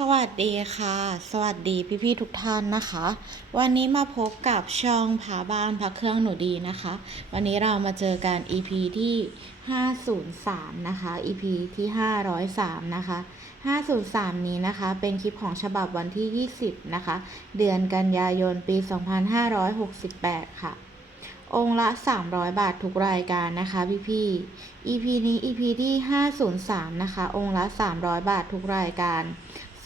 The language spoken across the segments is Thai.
สวัสดีค่ะ สวัสดีพี่ ๆ ทุกท่านนะคะ วันนี้มาพบกับช่องพาบ้านพักเครื่องหนูดีนะคะ วันนี้เรามาเจอกัน EP ที่ 503 นะคะ EP ที่ 503 นะคะ 503 นี้นะคะ เป็นคลิปของฉบับวันที่ 20 นะคะ เดือนกันยายนปี 2568 ค่ะ องค์ละ 300 บาททุกรายการนะคะพี่ๆ EP นี้ EP ที่ 503 นะคะ องค์ละ 300 บาททุกรายการ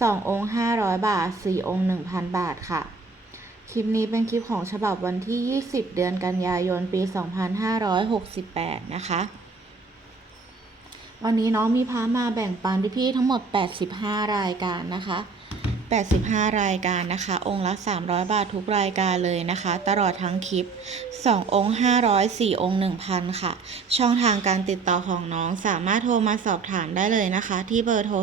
2 องค์ 500 บาท 4 องค์ 1,000 บาทค่ะ คลิปนี้เป็นคลิปของฉบับวันที่ 20 เดือนกันยายน ปี 2568 นะคะ วันนี้น้องมีพามาแบ่งปันพี่ๆทั้งหมด 85 รายการนะคะ85 รายการนะคะ องค์ละ 300 บาททุกรายการเลยนะคะ ตลอดทั้งคลิป 2 องค์ 500 4 องค์ 1,000 ค่ะ ช่องทางการติดต่อของน้องสามารถโทรมาสอบถามได้เลยนะคะ ที่เบอร์โทร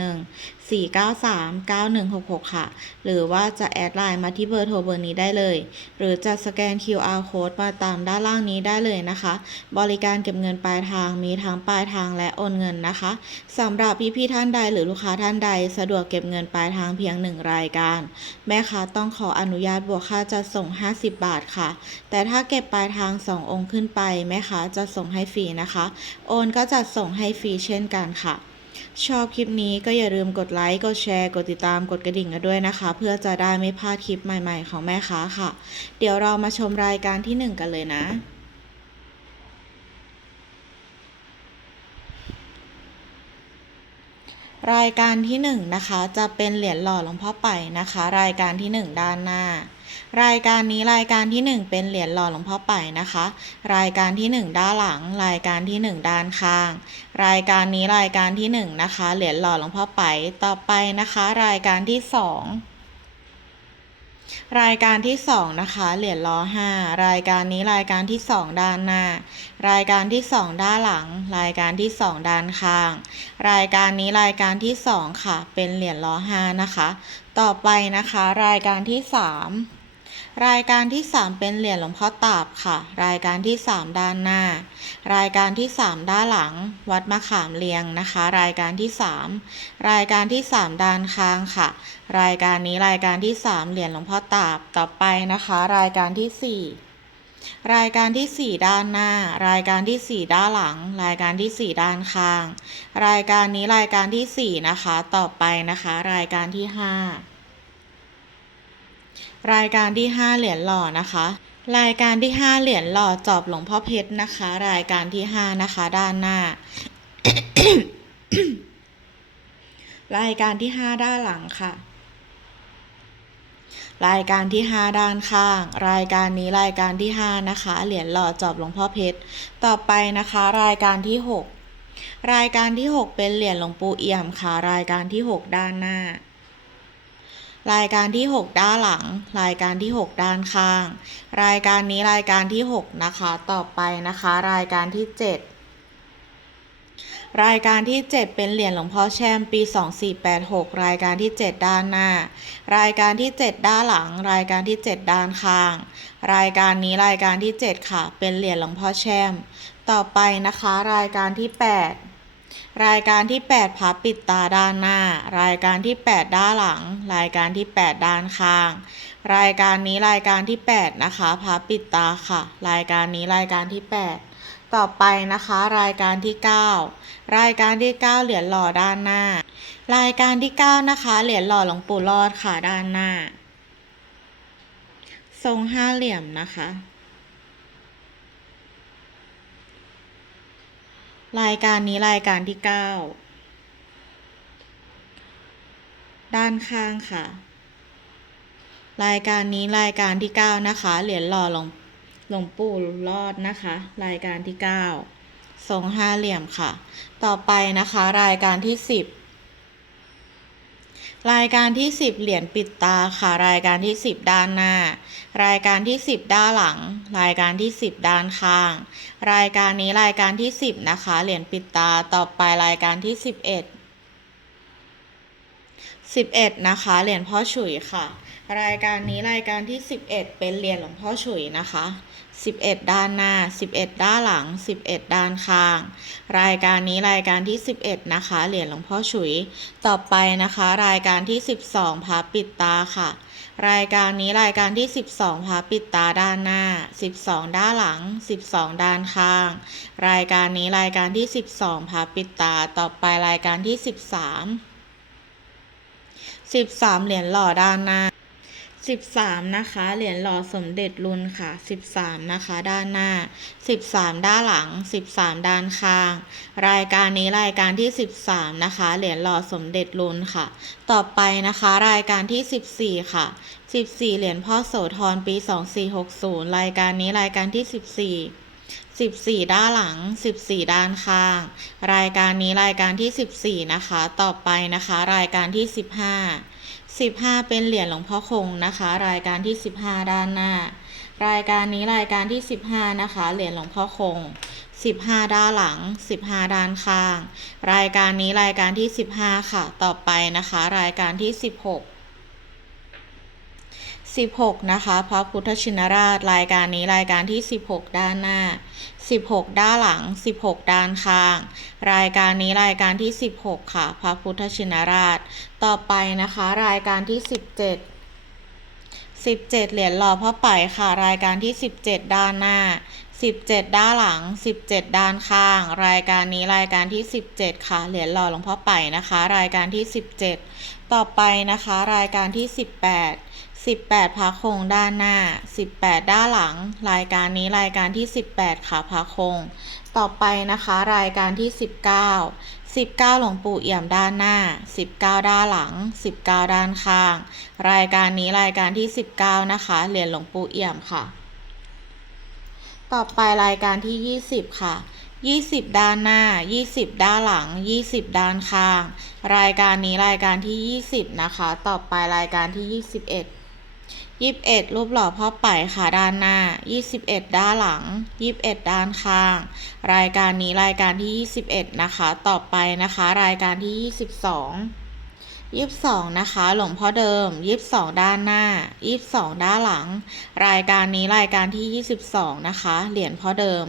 081 493 9166 ค่ะ หรือว่าจะแอดไลน์มาที่เบอร์โทรเบอร์นี้ได้เลย หรือจะสแกน QR code มาตามด้านล่างนี้ได้เลยนะคะ บริการเก็บเงินปลายทางมีทั้งปลายทางและโอนเงินนะคะสำหรับพี่ๆท่านใดหรือลูกค้าท่านใด สะดวกเก็บเงินปลายทางเพียงหนึ่งรายการ แม่ค้าต้องขออนุญาตบวกค่าจัดส่ง 50 บาทค่ะ แต่ถ้าเก็บปลายทาง 2 องค์ขึ้นไปแม่ค้าจะส่งให้ฟรีนะคะ โอนก็จะส่งให้ฟรีเช่นกันค่ะ ชอบคลิปนี้ก็อย่าลืมกดไลค์ กดแชร์ กดติดตาม กดกระดิ่งกันด้วยนะคะ เพื่อจะได้ไม่พลาดคลิปใหม่ๆ ของแม่ค้าค่ะ เดี๋ยวเรามาชมรายการที่ 1 กันเลยนะรายการที่1นงนะคะจะเป็นเหรียญหล่อหลวงพ่อไปนะคะ รายการที่ 1 ด้านหน้า รายการนี้รายการที่ 1 เป็นเหรียญหล่อหลวงพ่อไปนะคะ รายการที่ 1 ด้านหลัง รายการที่ 1 ด้านข้าง รายการนี้รายการที่ 1 นะคะ เหรียญหล่อหลวงพ่อไปต่อไปนะคะ รายการที่ 2รายการที่ 2 นะคะ เหรียญล้อ5รายการนี้รายการที่ 2 ด้านหน้า รายการที่ 2 ด้านหลัง รายการที่ 2 ด้านข้าง รายการนี้รายการที่ 2 ค่ะ เป็นเหรียญล้อ5นะคะ ต่อไปนะคะ รายการที่ 3 รายการที่ 3 เป็นเหรียญหลวงพ่อตาบค่ะ รายการที่ 3 ด้านหน้า รายการที่ 3 ด้านหลัง วัดมะขามเรียงนะคะ รายการที่ 3 รายการที่ 3 ด้านข้างค่ะ รายการนี้รายการที่ 3 เหรียญหลวงพ่อตาบต่อไปนะคะ รายการที่ 4รายการที่ 4 ด้านหน้า รายการที่ 4 ด้านหลัง รายการที่ 4 ด้านข้าง รายการนี้รายการที่ 4 นะคะ ต่อไปนะคะ รายการที่ 5 รายการที่ 5 เหรียญหล่อนะคะ รายการที่ 5 เหรียญหล่อจอบหลวงพ่อเพชรนะคะ รายการที่ 5 นะคะ ด้านหน้า รายการที่ 5 ด้านหลังค่ะ รายการที่ 5 ด้านข้าง รายการนี้รายการที่ 5 นะคะ เหรียญหล่อจอบหลวงพ่อเพชร ต่อไปนะคะ รายการที่ 6 รายการที่ 6 เป็นเหรียญหลวงปู่เอี่ยมค่ะ รายการที่ 6 ด้านหน้า รายการที่ 6 ด้านหลัง รายการที่ 6 ด้านข้าง รายการนี้รายการที่ 6 นะคะ ต่อไปนะคะ รายการที่ 7 รายการที่ 7 เป็นเหรียญหลวงพ่อแช่มปี 2486 รายการที่ 7 ด้านหน้า รายการที่ 7 ด้านหลัง รายการที่ 7 ด้านข้าง รายการนี้รายการที่ 7 ค่ะ เป็นเหรียญหลวงพ่อแช่ม ต่อไปนะคะ รายการที่ 8 รายการที่ 8 พับปิดตาด้านหน้า รายการที่ 8 ด้านหลัง รายการที่ 8 ด้านข้าง รายการนี้รายการที่ 8 นะคะ พับปิดตาค่ะ รายการนี้รายการที่ 8 ต่อไปนะคะ รายการที่ 9 รายการที่ 9 เหรียญหล่อด้านหน้า รายการที่ 9 นะคะ เหรียญหล่อหลวงปู่รอดค่ะด้านหน้า ทรงห้าเหลี่ยมนะคะ รายการนี้รายการที่9ด้านข้างค่ะ รายการนี้รายการที่9นะคะ เหรียญหล่อหลวงหลวงปู่รอดนะคะ รายการที่9ทรงห้าเหลี่ยมค่ะ ต่อไปนะคะ รายการที่10 รายการที่ 10 เหรียญปิดตาค่ะ รายการที่ 10 ด้านหน้า รายการที่ 10 ด้านหลัง รายการที่ 10 ด้านข้าง รายการนี้รายการที่ 10 นะคะ เหรียญปิดตาต่อไปรายการที่ 11 11 นะคะเหรียญพ่อฉุยค่ะ รายการนี้รายการที่ 11 เป็นเหรียญหลวงพ่อฉุยนะคะ 11 ด้านหน้า 11 ด้านหลัง 11 ด้านข้าง รายการนี้รายการที่ 11 นะคะเหรียญหลวงพ่อฉุย ต่อไปนะคะ รายการที่ 12พาปิดตาค่ะ รายการนี้รายการที่ 12พาปิดตาด้านหน้า 12 ด้านหลัง 12 ด้านข้าง รายการนี้รายการที่ 12พาปิดตา ต่อไปรายการที่ 13 13 เหรียญหล่อด้านหน้า 13 นะคะ เหรียญหล่อสมเด็จรุนค่ะ 13 นะคะ ด้านหน้า 13 ด้านหลัง 13 ด้านข้าง รายการนี้รายการที่ 13 นะคะ เหรียญหล่อสมเด็จรุนค่ะ ต่อไปนะคะ รายการที่ 14 ค่ะ 14 เหรียญพ่อโสธรปี 2460 รายการนี้รายการที่ 14 14 ด้านหลัง 14 ด้านข้าง รายการนี้รายการที่ 14 นะคะ ต่อไปนะคะ รายการที่ 15 15 เป็นเหรียญหลวงพ่อคงนะคะ รายการที่ 15 ด้านหน้า รายการนี้รายการที่ 15 นะคะ เหรียญหลวงพ่อคง 15 ด้านหลัง 15 ด้านข้าง รายการนี้รายการที่ 15 ค่ะ ต่อไปนะคะ รายการที่ 16 16 นะคะ พระพุทธชินราช รายการนี้รายการที่ 16 ด้านหน้า 16 ด้านหลัง 16 ด้านข้าง รายการนี้รายการที่ 16 ค่ะ พระพุทธชินราช ต่อไปนะคะ รายการที่ 17 17 เหรียญหล่อพ่อไปค่ะ รายการที่ 17 ด้านหน้า 17 ด้านหลัง 17 ด้านข้าง รายการนี้รายการที่ 17 ค่ะ เหรียญหล่อหลวงพ่อไปนะคะ รายการที่ 17 ต่อไปนะคะ รายการที่ 18 18พระคงด้านหน้า 18 ด้านหลัง รายการนี้รายการที่ 18 ค่ะพระคง ต่อไปนะคะ รายการที่ 19 19 หลวงปู่เอี่ยมด้านหน้า 19 ด้านหลัง 19 ด้านข้าง รายการนี้รายการที่ 19 นะคะ เหรียญหลวงปู่เอี่ยมค่ะ ต่อไปรายการที่ 20 ค่ะ 20 ด้านหน้า 20 ด้านหลัง 20 ด้านข้าง รายการนี้รายการที่ 20 นะคะ ต่อไปรายการที่ 21 21รูปหล่อพ่อไปค่ะด้านหน้า21ด้านหลัง21ด้านข้าง รายการนี้รายการที่21นะคะ ต่อไปนะคะ รายการที่22 22นะคะ หลวงพ่อเดิม22ด้านหน้า22ด้านหลัง รายการนี้รายการที่22นะคะ เหรียญพ่อเดิม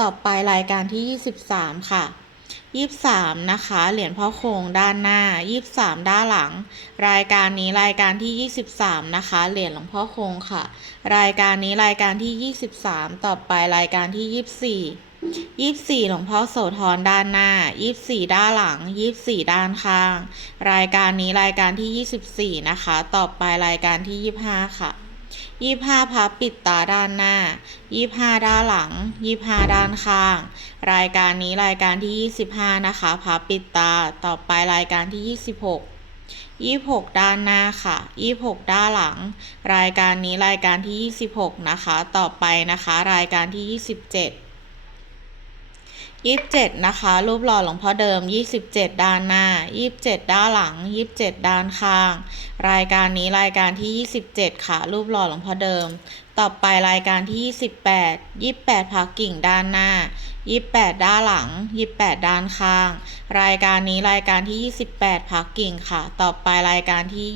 ต่อไปรายการที่23ค่ะ 23นะคะ เหรียญพ่อโคงด้านหน้า23ด้านหลัง รายการนี้รายการที่23นะคะ เหรียญหลวงพ่อคงค่ะ รายการนี้รายการที่23ต่อไปรายการที่24 24หลวงพ่อโสธรด้านหน้า24ด้านหลัง24ด้านข้าง รายการนี้รายการที่24นะคะ ต่อไปรายการที่25ค่ะ ยี่ห้าพับปิดตาด้านหน้ายี่ห้าด้านหลังยี่ห้าด้านข้าง รายการนี้รายการที่ยี่สิบห้านะคะพับปิดตาต่อไปรายการที่ยี่สิบหกยี่หกด้านหน้าค่ะยี่หกด้านหลัง รายการนี้รายการที่ยี่สิบหกนะคะ ต่อไปนะคะ รายการที่ยี่สิบเจ็ด 27 27นะคะ รูปหล่อหลวงพ่อเดิม27ด้านหน้า27ด้านหลัง27ด้านข้าง รายการนี้รายการที่27ค่ะ รูปหล่อหลวงพ่อเดิม ต่อไปรายการที่28 28พักกิ่งด้านหน้า28ด้านหลัง28ด้านข้าง รายการนี้รายการที่28พักกิ่งค่ะ ต่อไปรายการที่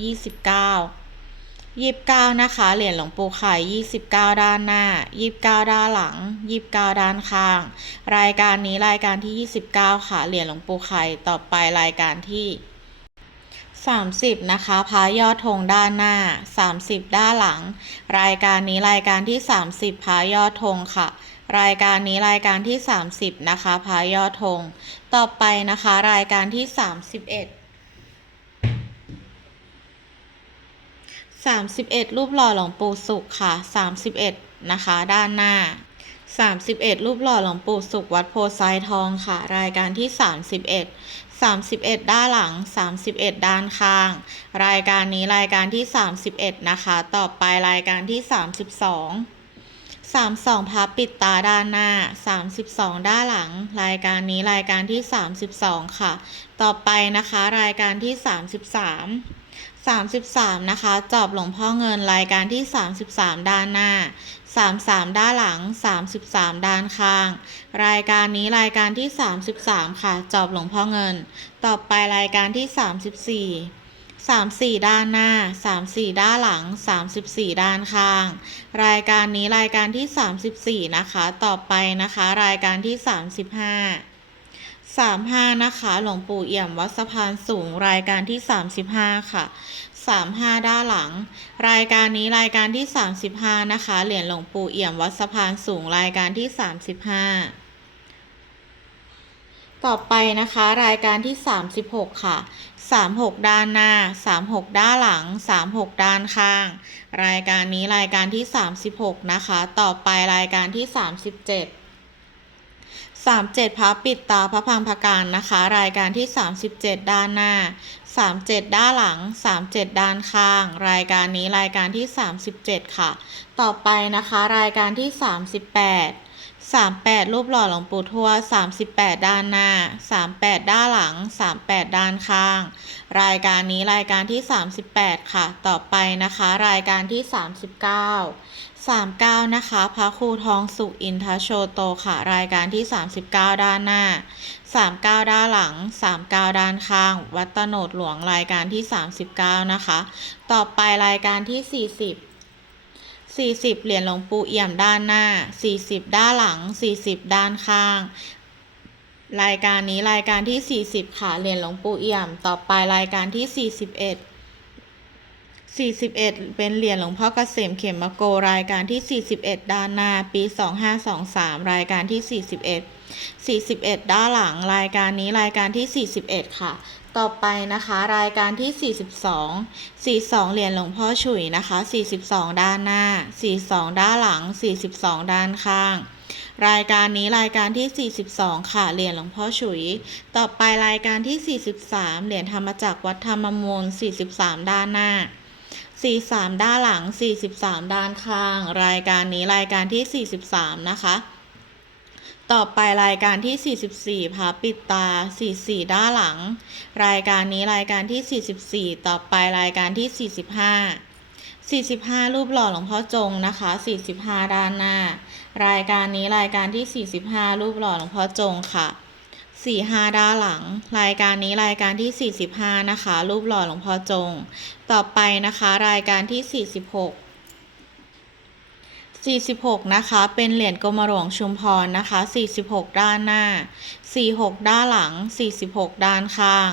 29 29นะคะ เหรียญหลวงปู่ไข่29ด้านหน้า29ด้านหลัง29ด้านข้าง รายการนี้รายการที่29ค่ะ เหรียญหลวงปู่ไข่ต่อไปรายการที่30นะคะพระยอดธงด้านหน้า30ด้านหลัง รายการนี้รายการที่30พระยอดธงค่ะรายการนี้รายการที่ 30 นะคะพระยอดธงต่อไปนะคะ รายการที่ 31 31 รูปหล่อหลวงปู่สุขค่ะ 31 นะคะ ด้านหน้า 31 รูปหล่อหลวงปู่สุขวัดโพไซทองค่ะ รายการที่ 31 31 ด้านหลัง 31 ด้านข้าง รายการนี้รายการที่ 31 นะคะ ต่อไปรายการที่ 32 32พับปิดตาด้านหน้า 32 ด้านหลัง รายการนี้รายการที่ 32 ค่ะ ต่อไปนะคะ รายการที่ 33 33 นะคะ จอบหลวงพ่อเงินรายการที่ 33 ด้านหน้า 33 ด้านหลัง 33 ด้านข้าง รายการนี้รายการที่ 33 ค่ะ จอบหลวงพ่อเงิน ต่อไปรายการที่ 34สามสี่ด้านหน้าสามสี่ด้านหลังสามสิบสี่ด้านข้าง รายการนี้รายการที่สามสิบสี่นะคะ ต่อไปนะคะ รายการที่สามสิบห้ามห้านะคะ หลวงปู่เอี่ยมวัดสะพานสูงรายการที่สามสิบห้าค่ะสามห้าด้านหลัง รายการนี้รายการที่สามสิบห้านะคะ เหรียญหลวงปู่เอี่ยมวัดสะพานสูงรายการที่สามสิบห้าต่อไปนะคะ รายการที่ 36 ค่ะ 36 ด้านหน้า 36 ด้านหลัง 36 ด้านข้าง รายการนี้รายการที่ 36 นะคะ ต่อไปรายการที่ 37 37พระปิดตาพระพังพการนะคะ รายการที่ 37 ด้านหน้า 37 ด้านหลัง 37 ด้านข้าง รายการนี้รายการที่ 37 ค่ะ ต่อไปนะคะรายการที่ 38 38 รูปหล่อหลวงปู่ทวด38 ด้านหน้า 38 ด้านหลัง 38 ด้านข้าง รายการนี้รายการที่ 38 ค่ะ ต่อไปนะคะ รายการที่ 39 39 นะคะพระครูทองสุอินทโชโตค่ะ รายการที่ 39 ด้านหน้า 39 ด้านหลัง 39 ด้านข้าง วัตโนดหลวงรายการที่ 39 นะคะ ต่อไปรายการที่ 40 40 เหรียญหลวงปู่เอี่ยมด้านหน้า 40 ด้านหลัง 40 ด้านข้าง รายการนี้รายการที่ 40 ค่ะ เหรียญหลวงปู่เอี่ยม ต่อไปรายการที่ 41 41 เป็นเหรียญหลวงพ่อเกษมเขมโกรายการที่ 41 ด้านหน้า ปี 2523 รายการที่ 41 41 ด้านหลัง รายการนี้รายการที่ 41 ค่ะ ต่อไปนะคะ รายการที่ 42 42 เหรียญหลวงพ่อฉุยนะคะ 42 ด้านหน้า 42 ด้านหลัง 42 ด้านข้างรายการนี้รายการที่ 42 ค่ะ เหรียญหลวงพ่อฉุย ต่อไปรายการที่ 43 เหรียญธรรมจักรวัดธรรมมูล 43 ด้านหน้า 43 ด้านหลัง 43 ด้านข้าง รายการนี้รายการที่ 43 นะคะ ต่อไปรายการที่ 44พาปิดตา 44 ด้านหลัง รายการนี้รายการที่ 44 ต่อไปรายการที่ 45 45 รูปหล่อหลวงพ่อจงนะคะ 45 ด้านหน้า รายการนี้รายการที่ 45 รูปหล่อหลวงพ่อจงค่ะ 45ด้านหลัง รายการนี้รายการที่ 45 นะคะ รูปหล่อหลวงพ่อจง ต่อไปนะคะ รายการที่ 46 46 นะคะ เป็นเหรียญกรมหลวงชุมพรนะคะ 46 ด้านหน้า 46 ด้านหลัง 46 ด้านข้าง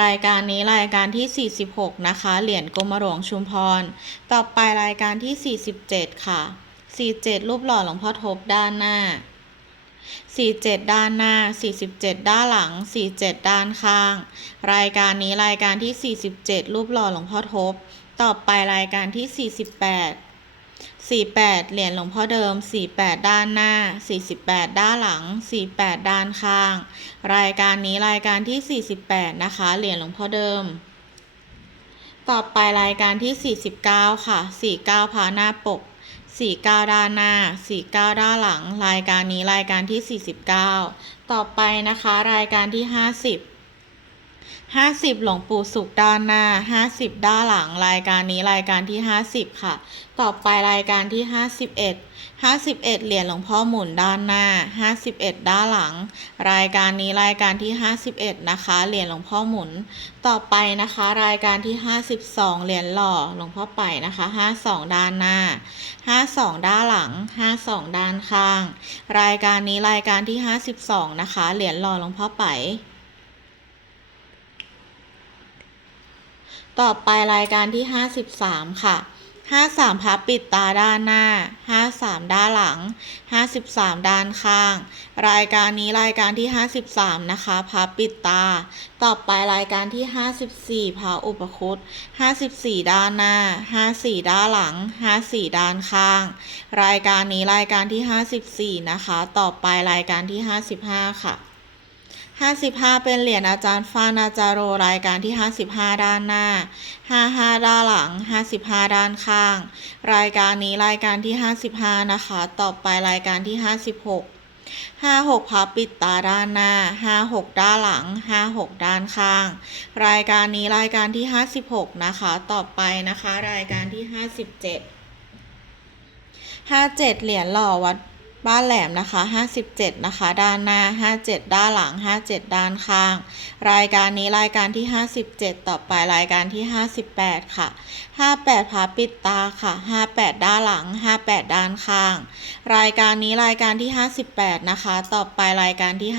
รายการนี้รายการที่ 46 นะคะ เหรียญกรมหลวงชุมพร ต่อไปรายการที่ 47 ค่ะ 47 รูปหล่อหลวงพ่อทบด้านหน้า 47 ด้านหน้า 47 ด้านหลัง 47 ด้านข้าง รายการนี้รายการที่ 47 รูปหล่อหลวงพ่อทบ ต่อไปรายการที่ 48 48 เหรียญหลวงพ่อเดิม 48 ด้านหน้า 48 ด้านหลัง 48 ด้านข้าง รายการนี้รายการที่ 48 นะคะ เหรียญหลวงพ่อเดิม ต่อไปรายการที่ 49 ค่ะ 49พาหน้าปก 49ด้านหน้า49ด้านหลัง รายการนี้รายการที่49ต่อไปนะคะ รายการที่50 50 หลวงปู่สุขด้านหน้า 50 ด้านหลังรายการนี้รายการที่ 50 ค่ะ ต่อไปรายการที่ 51 51 เหรียญหลวงพ่อหมุนด้านหน้า 51 ด้านหลัง รายการนี้รายการที่ 51 นะคะ เหรียญหลวงพ่อหมุน ต่อไปนะคะ รายการที่ 52 เหรียญหล่อหลวงพ่อไปนะคะ 52 ด้านหน้า 52 ด้านหลัง 52 ด้านข้าง รายการนี้รายการที่ 52 นะคะ เหรียญหล่อหลวงพ่อไป ต่อไปรายการที่ 53 ค่ะ 53 พับปิดตาด้านหน้า 53 ด้านหลัง 53 ด้านข้าง รายการนี้รายการที่ 53 นะคะ พับปิดตา ต่อไปรายการที่ 54พาอุปคุต54 ด้านหน้า 54 ด้านหลัง 54 ด้านข้าง รายการนี้รายการที่ 54 นะคะ ต่อไปรายการที่ 55 ค่ะ 55 เป็นเหรียญอาจารย์ฟานาจาโรรายการที่ 55 ด้านหน้า 55 ด้านหลัง 55 ด้านข้าง รายการนี้รายการที่ 55 นะคะ ต่อไปรายการที่ 56 56พับปิดตาด้านหน้า 56 ด้านหลัง 56 ด้านข้าง รายการนี้รายการที่ 56 นะคะ ต่อไปนะคะ รายการที่ 57 57 เหรียญหล่อวัด บ้านแหลมนะคะ 57 นะคะ ด้านหน้า 57 ด้านหลัง 57 ด้านข้าง รายการนี้รายการที่ 57 ต่อไปรายการที่ 58 ค่ะ 58ผาปิดตาค่ะ 58 ด้านหลัง 58 ด้านข้าง รายการนี้รายการที่ 58 นะคะ ต่อไปรายการที่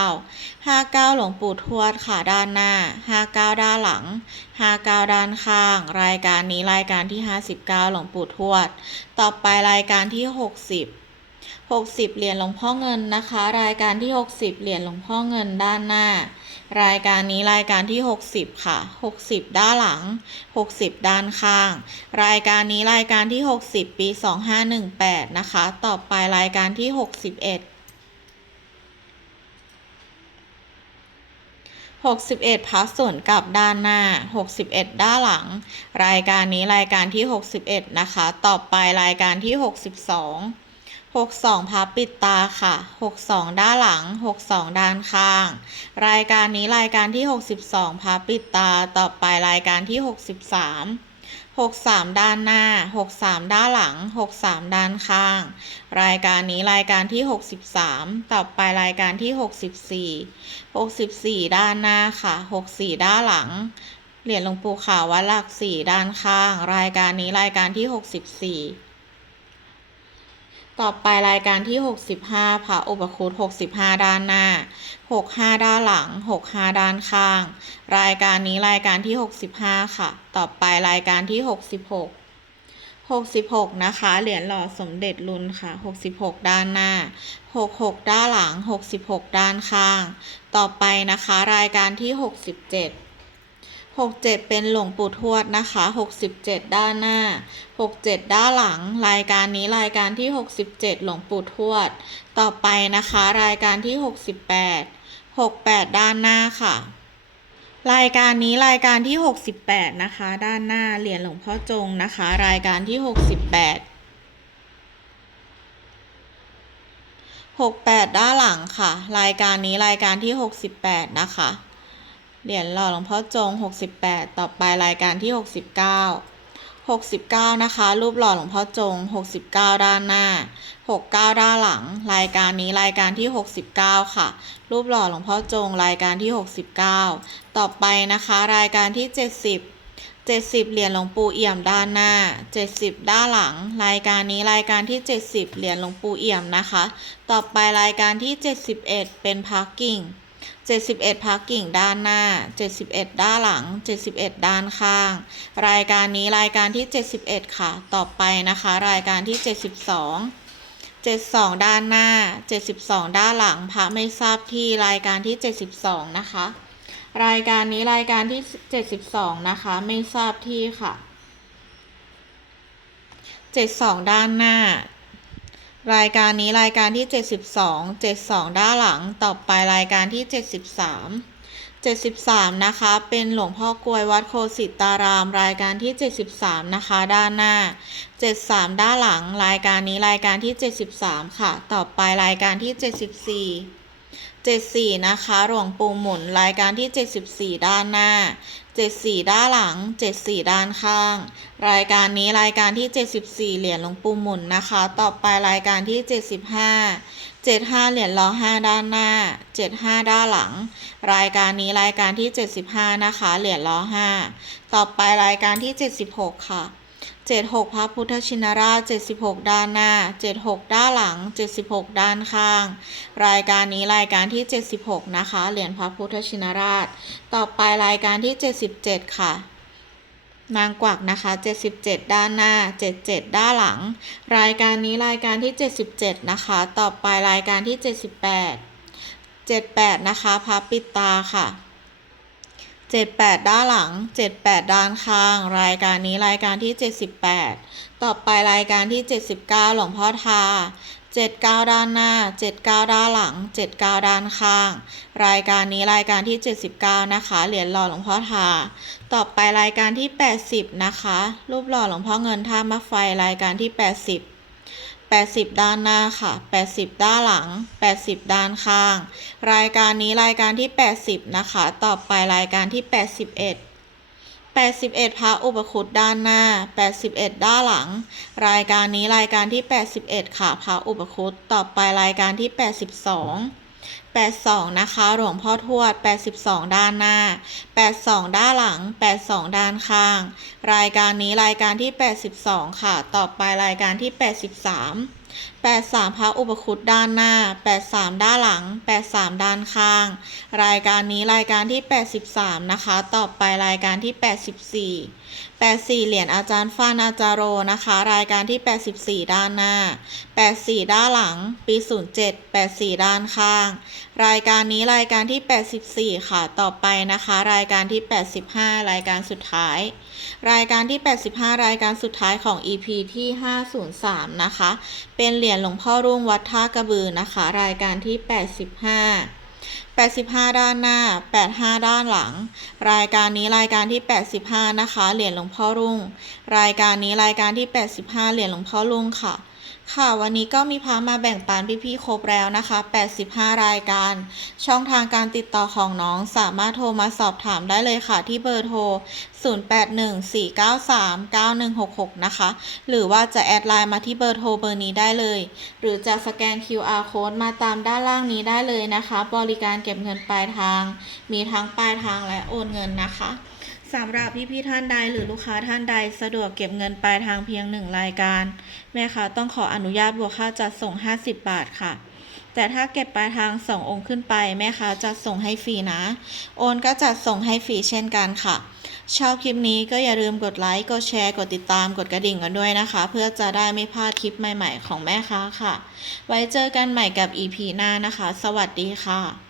59 59 หลวงปู่ทวดค่ะ ด้านหน้า 59 ด้านหลัง 59 ด้านข้าง รายการนี้รายการที่ 59 หลวงปู่ทวด ต่อไปรายการที่ 60 60 เหรียญหลวงพ่อเงินนะคะ รายการที่ 60 เหรียญหลวงพ่อเงินด้านหน้า รายการนี้รายการที่ 60 ค่ะ 60 ด้านหลัง 60 ด้านข้าง รายการนี้รายการที่ 60 ปี 2518 นะคะ ต่อไปรายการที่ 61 61พักส่วนกลับด้านหน้า 61 ด้านหลัง รายการนี้รายการที่ 61 นะคะ ต่อไปรายการที่ 62 62 พับปิดตาค่ะ 62 ด้านหลัง 62 ด้านข้าง รายการนี้รายการที่ 62 พับปิดตา ต่อไปรายการที่ 63 63 ด้านหน้า 63 ด้านหลัง 63 ด้านข้าง รายการนี้รายการที่ 63 ต่อไปรายการที่ 64 64 ด้านหน้าค่ะ 64 ด้านหลัง เหรียญหลวงปู่ขาววัดหลักสี่ด้านข้าง รายการนี้รายการที่ 64 ต่อไปรายการที่ 65พระอุปคุต65 ด้านหน้า 65 ด้านหลัง 65 ด้านข้าง รายการนี้รายการที่ 65 ค่ะ ต่อไปรายการที่ 66 66 นะคะ เหรียญหล่อสมเด็จรุนค่ะ 66 ด้านหน้า 66 ด้านหลัง 66 ด้านข้าง ต่อไปนะคะ รายการที่ 67 67 เป็นหลวงปู่ทวดนะคะ 67 ด้านหน้า 67 ด้านหลัง รายการนี้รายการที่ 67 หลวงปู่ทวด ต่อไปนะคะ รายการที่ 68 68 ด้านหน้าค่ะ รายการนี้รายการที่ 68 นะคะ ด้านหน้าเหรียญหลวงพ่อจงนะคะ รายการที่ 68 68 ด้านหลังค่ะ รายการนี้รายการที่ 68 นะคะ เหรียญหล่อหลวงพ่อจง 68 ต่อไปรายการที่ 69 69 นะคะ รูปหล่อหลวงพ่อจง 69 ด้านหน้า 69 ด้านหลัง รายการนี้รายการที่ 69 ค่ะ รูปหล่อหลวงพ่อจง รายการที่ 69 ต่อไปนะคะ รายการที่ 70 70 เหรียญหลวงปู่เอี่ยมด้านหน้า 70 ด้านหลัง รายการนี้รายการที่ 70 เหรียญหลวงปู่เอี่ยมนะคะ ต่อไปรายการที่ 71 เป็นพาร์กิ่ง 71 พักกิ่งด้านหน้า 71 ด้านหลัง 71 ด้านข้าง รายการนี้รายการที่ 71 ค่ะ ต่อไปนะคะ รายการที่ 72 72 ด้านหน้า 72 ด้านหลัง พระไม่ทราบที่รายการที่ 72 นะคะ รายการนี้รายการที่ 72 นะคะ ไม่ทราบที่ค่ะ 72 ด้านหน้า รายการนี้รายการที่ 72 72 ด้านหลัง ต่อไปรายการที่ 73 73 นะคะ เป็นหลวงพ่อกลวยวัดโคสิตาราม รายการที่ 73 นะคะ ด้านหน้า 73 ด้านหลัง รายการนี้รายการที่ 73 ค่ะ ต่อไปรายการที่ 74 74 นะคะ หลวงปู่หมุน รายการที่ 74 ด้านหน้า 74 ด้านหลัง 74 ด้านข้าง รายการนี้รายการที่ 74 เหรียญหลวงปู่หมุนนะคะ ต่อไปรายการที่ 75 75 เหรียญล้อ5ด้านหน้า 75 ด้านหลัง รายการนี้รายการที่ 75 นะคะ เหรียญล้อ5ต่อไปรายการที่ 76 ค่ะ 76พระพุทธชินราช 76 ด้านหน้า 76 ด้านหลัง 76 ด้านข้าง รายการนี้รายการที่ 76 นะคะ เหรียญพระพุทธชินราช ต่อไปรายการที่ 77 ค่ะ นางกวักนะคะ 77 ด้านหน้า 77 ด้านหลัง รายการนี้รายการที่ 77 นะคะ ต่อไปรายการที่ 78 78 นะคะพระปิดตาค่ะ 78 ด้านหลัง 78 ด้านข้าง รายการนี้รายการที่ 78 ต่อไปรายการที่ 79 หลวงพ่อทา 79 ด้านหน้า 79 ด้านหลัง 79 ด้านข้าง รายการนี้รายการที่ 79 นะคะ เหรียญหล่อหลวงพ่อทา ต่อไปรายการที่ 80 นะคะ รูปหล่อหลวงพ่อเงินท่ามะไฟรายการที่ 80 80 ด้านหน้าค่ะ 80 ด้านหลัง 80 ด้านข้าง รายการนี้รายการที่ 80 นะคะ ต่อไปรายการที่ 81 81พระอุปคุตด้านหน้า 81 ด้านหลัง รายการนี้รายการที่ 81 ค่ะพระอุปคุตต่อไปรายการที่ 82 82 นะคะ หลวงพ่อทวด 82 ด้านหน้า 82 ด้านหลัง 82 ด้านข้าง รายการนี้รายการที่ 82 ค่ะ ต่อไปรายการที่ 83 83 พระอุปคุตด้านหน้า 83 ด้านหลัง 83 ด้านข้าง รายการนี้รายการที่ 83 นะคะ ต่อไปรายการที่ 84 84 เหรียญอาจารย์ฟานอาจารโรนะคะ รายการที่ 84 ด้านหน้า 84 ด้านหลัง ปี 07 84 ด้านข้าง รายการนี้รายการที่ 84 ค่ะ ต่อไปนะคะ รายการที่ 85 รายการสุดท้าย รายการที่ 85 รายการสุดท้ายของ EP ที่ 503 นะคะ เป็นเหรียญหลวงพ่อรุ่งวัดท่ากระบือนะคะ รายการที่ 85 85 ด้านหน้า 85 ด้านหลัง รายการนี้รายการที่ 85 นะคะ เหรียญหลวงพ่อรุ่ง รายการนี้รายการที่ 85 เหรียญหลวงพ่อรุ่งค่ะ ค่ะวันนี้ก็มีพามาแบ่งปันพี่ๆครบแล้วนะคะ 85 รายการ ช่องทางการติดต่อของน้องสามารถโทรมาสอบถามได้เลยค่ะที่เบอร์โทร 0814939166 นะคะ หรือว่าจะแอดไลน์มาที่เบอร์โทรเบอร์นี้ได้เลย หรือจะสแกน QR code มาตามด้านล่างนี้ได้เลยนะคะ บริการเก็บเงินปลายทาง มีทั้งปลายทางและโอนเงินนะคะ สำหรับพี่ๆท่านใดหรือลูกค้าท่านใดสะดวกเก็บเงินปลายทางเพียงหนึ่งรายการ แม่ค้าต้องขออนุญาตบวกค่าจัดส่ง 50 บาทค่ะ แต่ถ้าเก็บปลายทางสององค์ขึ้นไปแม่ค้าจะส่งให้ฟรีนะ โอนก็จัดส่งให้ฟรีเช่นกันค่ะ ชอบคลิปนี้ก็อย่าลืมกดไลค์กดแชร์กดติดตามกดกระดิ่งกันด้วยนะคะ เพื่อจะได้ไม่พลาดคลิปใหม่ ๆ ของแม่ค้าค่ะ ไว้เจอกันใหม่กับ EP หน้านะคะ สวัสดีค่ะ